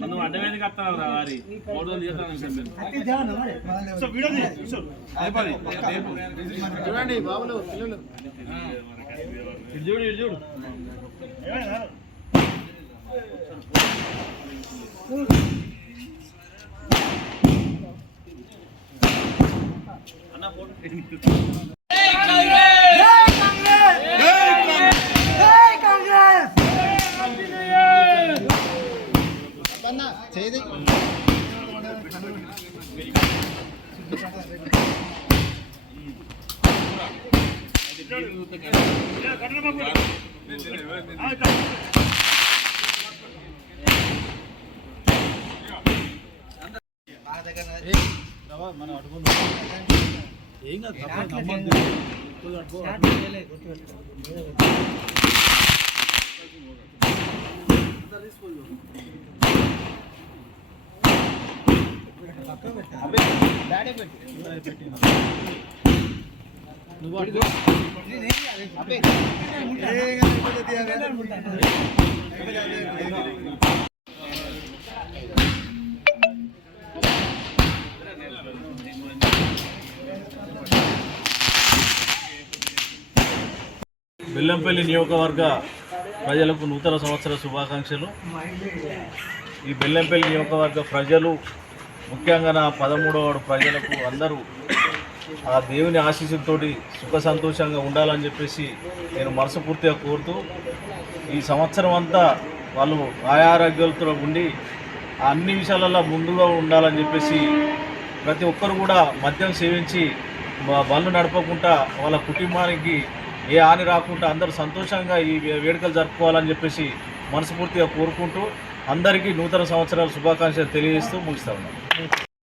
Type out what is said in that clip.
నువ్వు అడ్డమైన కట్టాలి రా వారి 300 చూడండి బాబులు పిల్లలు చూడు చూడు అన్న ఫోటో చేది మనం అడుగుంది ఏం కాదు బెల్లంపల్లి నియోజకవర్గ ప్రజలకు నూతన సంవత్సర శుభాకాంక్షలు. ఈ బెల్లంపల్లి నియోజకవర్గ ప్రజలు ముఖ్యంగా నా 13వ వార్డు ప్రజలకు అందరూ ఆ దేవుని ఆశీస్సులతో సుఖ సంతోషంగా ఉండాలని చెప్పేసి నేను మనస్ఫూర్తిగా కోరుతూ ఈ సంవత్సరం అంతా వాళ్ళు ఆరోగ్యాలతో ఉండి అన్ని విషయాలలో ముందుగా ఉండాలని చెప్పేసి ప్రతి ఒక్కరు కూడా మద్యం సేవించి బండ్లు నడపకుండా వాళ్ళ కుటుంబానికి ఏ హాని రాకుండా అందరూ సంతోషంగా ఈ వేడుకలు జరుపుకోవాలని చెప్పేసి మనస్ఫూర్తిగా కోరుకుంటూ అందరికీ నూతన సంవత్సరాల శుభాకాంక్షలు తెలియజేస్తూ ముగిస్తా ఉన్నాను.